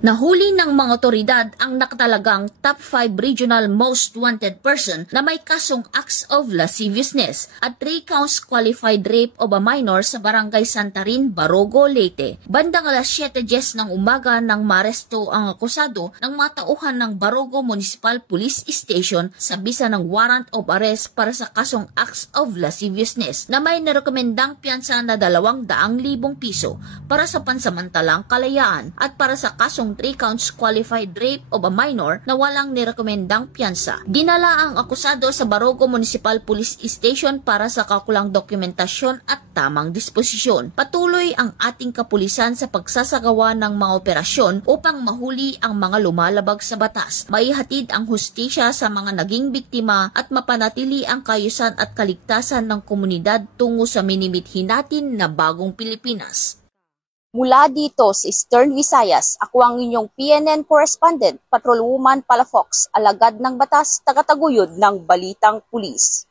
Nahuli ng mga otoridad ang nakatalagang top 5 regional most wanted person na may kasong acts of lasciviousness at 3 counts qualified rape of a minor sa barangay Santarin, Barogo, Leyte. Bandang alas 7:10 ng umaga nang maresto ang akusado ng mga tauhan ng Barogo Municipal Police Station sa bisa ng warrant of arrest para sa kasong acts of lasciviousness na may nirekomendang piyansa na 200,000 piso para sa pansamantalang kalayaan at para sa kasong 3 counts qualified rape of a minor na walang nirekomendang piyansa. Dinala ang akusado sa Barogo Municipal Police Station para sa kakulang dokumentasyon at tamang disposisyon. Patuloy ang ating kapulisan sa pagsasagawa ng mga operasyon upang mahuli ang mga lumalabag sa batas, maihatid ang hustisya sa mga naging biktima at mapanatili ang kaayusan at kaligtasan ng komunidad tungo sa minimithin natin na bagong Pilipinas. Mula dito sa Eastern Visayas, ako ang inyong PNN correspondent, Patrolwoman Palafox, alagad ng batas, tagataguyod ng Balitang Pulis.